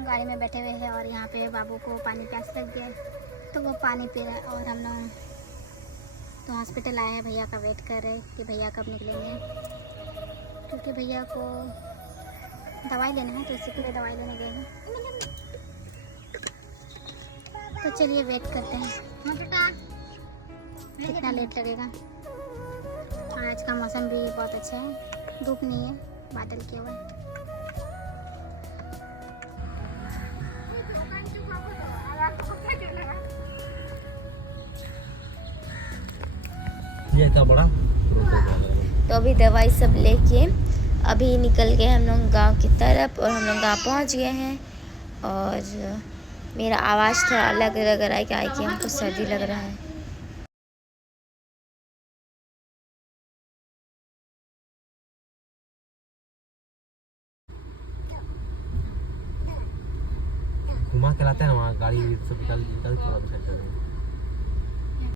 लोग गाड़ी में बैठे हुए हैं और यहाँ पे बाबू को पानी प्यास लग गया तो वो पानी पी रहा है और हम लोग तो हॉस्पिटल आए हैं। भैया का वेट कर रहे हैं कि भैया कब निकलेंगे, क्योंकि भैया को दवाई लेना है तो इसी के लिए दवाई लेने गए हैं। तो चलिए वेट करते हैं कितना लेट लगेगा। आज का मौसम भी बहुत अच्छा है, धूप नहीं है, बादल केवल। ये इतना बड़ा तो अभी दवाई सब लेके अभी निकल गए हम लोग गांव की तरफ और हम लोग गांव पहुंच गए हैं। और मेरा आवाज़ थोड़ा अलग लग रहा है क्या है कि हमको सर्दी लग रहा है। घुमा के लाते हैं ना वहाँ गाड़ी सब निकाल निकाल थोड़ा साइड